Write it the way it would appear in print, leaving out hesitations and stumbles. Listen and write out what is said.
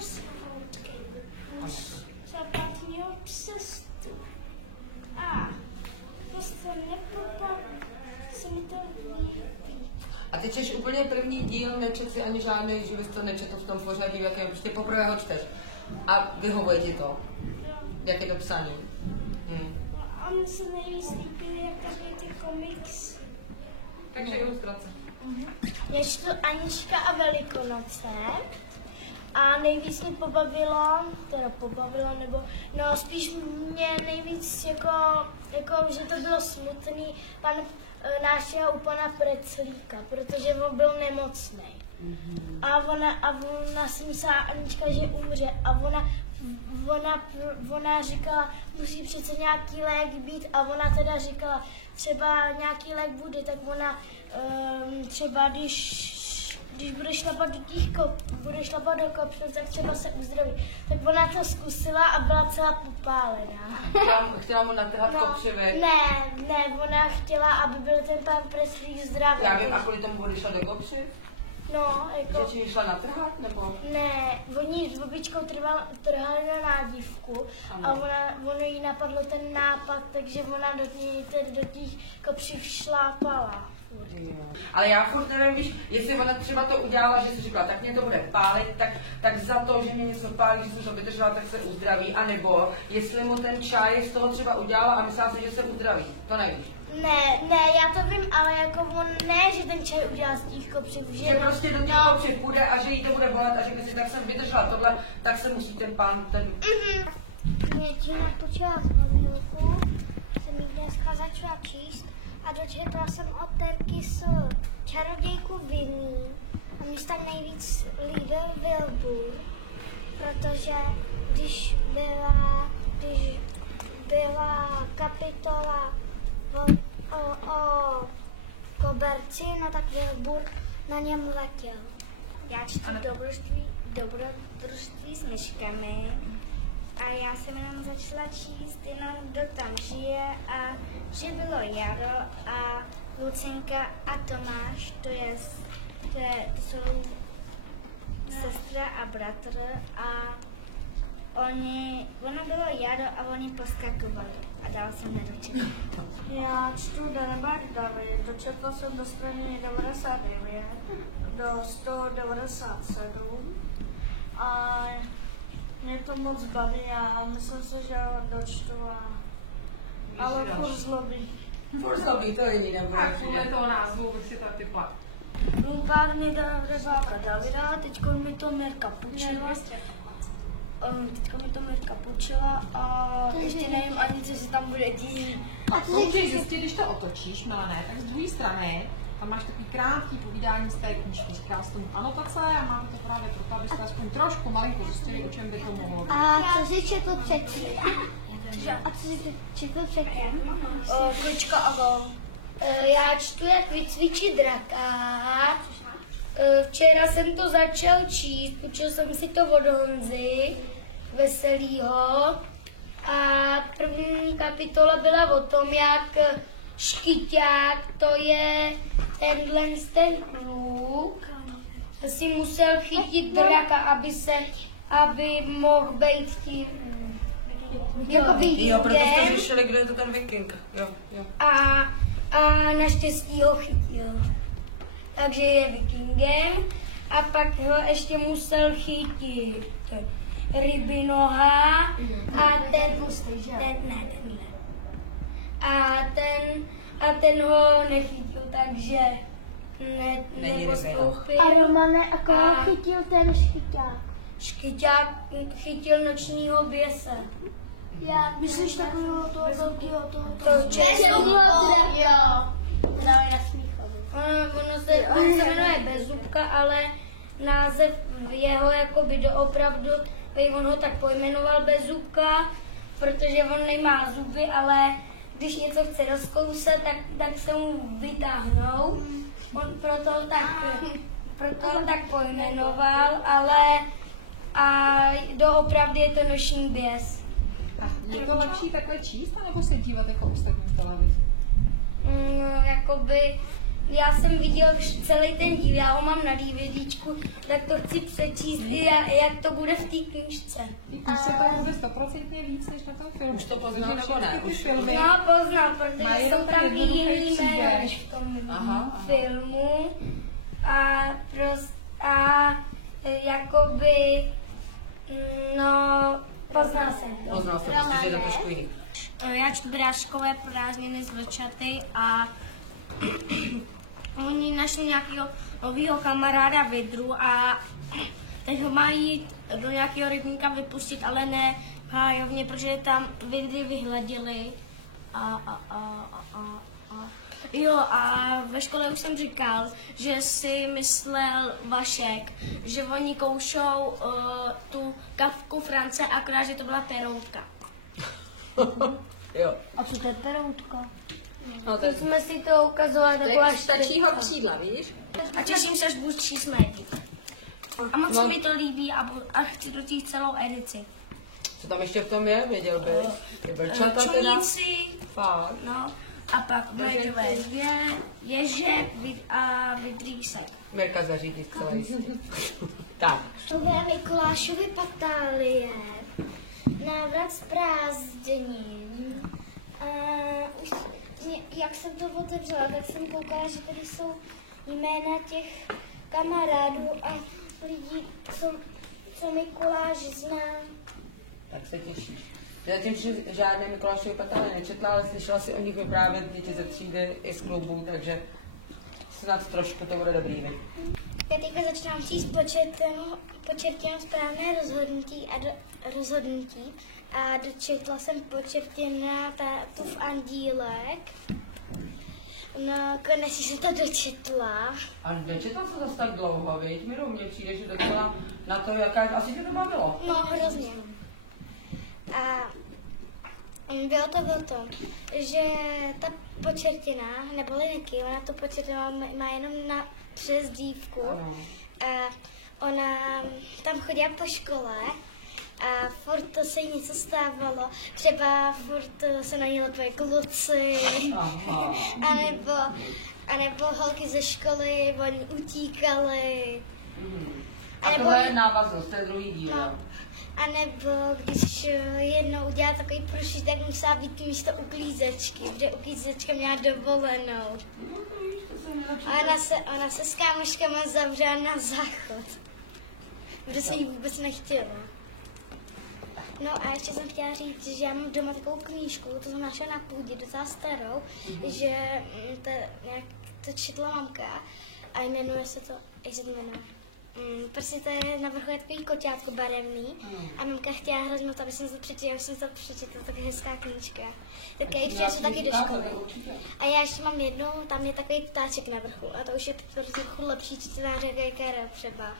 z foutky. Už zaplatního cestu. A to se nepopal, se mi to líbí. A ty čteš úplně první díl, nečet si ani žádný, že bys to nečetl v tom pořadí, v jakém prostě poprvé ho čteš. A vyhovuje ti to? Jo. Jak je to psaný? No, a mně se nejvíc líbí, jak takový ty komiksy. Takže ilustrace. Já čtu Anička a Velikonoce a nejvíc mě pobavilo, nebo no spíš mě nejvíc jako že to bylo smutný pan nášeho u pana Preclíka, protože on byl nemocný. A ona si myslela Anička, že umře a ona říkala, musí přece nějaký lék být a ona teda říkala, třeba nějaký lék bude, tak ona třeba když bude šlapat do kopřů, tak třeba se uzdraví. Tak ona to zkusila a byla celá popálená. Chtěla mu natrhat kopřivek? Ne, ona chtěla, aby byl ten pan Preslík zdravý. Já vím, a kvůli tomu odešla do kopřiv? No, jako... Že či šla natrhat, nebo? Ne, oni s babičkou trhali na nádívku a ono jí napadlo ten nápad, takže ona do těch kopřiv šlápala. Ale já furt nevím, víš, jestli ona třeba to udělala, že si říkala, tak mě to bude pálit, tak za to, že mě něco pálí, že jsem to vydržela, tak se uzdraví, anebo jestli mu ten čaj z toho třeba udělala a myslela si, že se uzdraví, to nevíš. Ne, já to vím, ale jako on ne, že ten čaj udělá z těch kopřiv, že prostě do těch kopřiv půjde a že jí to bude bolet a řekne si, tak jsem vydržela tohle, tak se musí ten pán, Mě Tina počula z mobilku, jsem jí dneska začala číst a dočetla jsem od Terky s Čarodějku Vinný a mě se tam nejvíc líbil Wilbur, protože když byla kapitola o koberci, no tak Wilbur na něm letěl. Já čtu dobrodružství s myškami a já jsem jenom začala číst jenom kdo tam žije a že bylo Jaro a Lucinka a Tomáš, to jsou sestra a bratr a ono bylo Jaro a oni poskakovali a dál jsem nedočetla. Já čtu Danebar David, dočetla jsem do strany 99 do 197 a mě to moc baví a myslím si, že ho dočtu ale furt zlobí. Furt zlobí, to není nebude. A kvůli toho názvu bych si to typla. Párně Danebarka Davida, teďko mi to Mirka půjčila. A ještě nevím ani, co si tam bude dít. A to můžeš zjistit, když to otočíš, Melané, tak z druhé strany tam máš takový krátký povídání z té knížky, říká se tomu anotace a máme to právě proto, abyste aspoň trošku malinko zjistili, o čem by to mohlo být. A co jsi četl předtím? Kočka a vol. Já čtu, jak vycvičit draka. Včera jsem to začal číst, učil jsem si to od Honzy Veselýho. A první kapitola byla o tom, jak Škyťák, to je ten kluk, si musel chytit draka, aby mohl být tím Jo, proto jste řešili, kdo je to ten viking. Jo. A naštěstí ho chytil. Takže je vikingem a pak ho ještě musel chytit Rybinoha a ten ho nechytil, takže nepostoupil. A Romane, a koho chytil ten Škyťák? Škyťák chytil nočního běse. Já, myslíš takového toho velkého toho Ono se jmenuje Bezzubka, ale název jeho jakoby doopravdy, on ho tak pojmenoval Bezzubka, protože on nemá zuby, ale když něco chce rozkousat, tak se mu vytáhnou. On proto ho tak pojmenoval, ale a doopravdy je to noční běs. Je to lepší takhle číst, nebo se dívat jako ostatní televizi? Jakoby já jsem viděl celý ten díl, já ho mám na DVDčku, tak to chci přečíst, jak to bude v té knížce. Už se to bude 100% víc než na tom filmu. Už to poznal nebo ne? Už filmy. No, poznám, protože jsou tam i jiný jména než v tom filmu. A jakoby, no, poznal jsem to. Poznal jsem, protože je to trošku jiný. Já čtu Bráškové prázdniny z Vlčaty a oni našli nějakého nového kamaráda Vidru a teď ho mají do nějakého rybníka vypustit, ale ne hájovně, protože tam Vidry vyhladili Jo, a ve škole už jsem říkal, že si myslel Vašek, že oni koušou tu kavku France, akorát, že to byla peroutka. Jo. A co to je peroutko? No, To jsme si to ukazovali taková Stačího křídla, víš? A těším se, až budu číst médií. A moc se mi to líbí a chci dočíst celou edici. Co tam ještě v tom je, věděl bys? Je Vlčata teda? Čuníci, Fakt. no, a pak Mledové zvěr, Ježek a Vidrýsek. Mirka zařídí zcela jistě. Tak. To byla Mikulášovy patálie, návrat z prázdnin. A už, jak jsem to otevřela, tak jsem koukala, že tady jsou jména těch kamarádů a lidí, co Mikuláš zná. Tak se těšíš. Zatím žádné Mikulášové patálie nečetla, ale slyšela si o nich vyprávět děti ze třídy i z klubu, takže snad trošku to bude dobrý, ne? Já teďka začínám číst počertěno správné rozhodnutí a dočetla jsem počertěna tu v Andílek. No, konečně jsem to dočetla. A nečetla se zase tak dlouho, viď? Miru, mně přijde, že docela na to, jaká asi tě to bavilo. No, hrozně. A bylo to o tom, že ta počertina, nebo Lineky, ona tu počertinu má jenom na přezdívku. A ona tam chodila po škole a furt to se jí něco stávalo. Třeba furt se na ní lepili kluci, anebo holky ze školy, oni utíkali. A tohle je návaznost, to je druhý díl. No. A nebo když jednou udělala takový průšvih, tak musela být místo uklízečky, protože uklízečka měla dovolenou. A ona se s kámoškama zavřela na záchod, protože se jí vůbec nechtěla. No a ještě jsem chtěla říct, že já mám doma takovou knížku, to jsem našla na půdě, docela starou, že to četla mamka a jmenuje se to, jak se to jmenuje? Prostě to je na vrchu takový koťátko barevný a mamka chtěla hrozně to, aby jsem to přečetla, už jsem to přečetla, tak hezká knížka. Tak já ještě jsem taky do školy. A já ještě mám jednu, tam je takový ptáček na vrchu a to už je trochu lepší čtenář, jak je Karel třeba.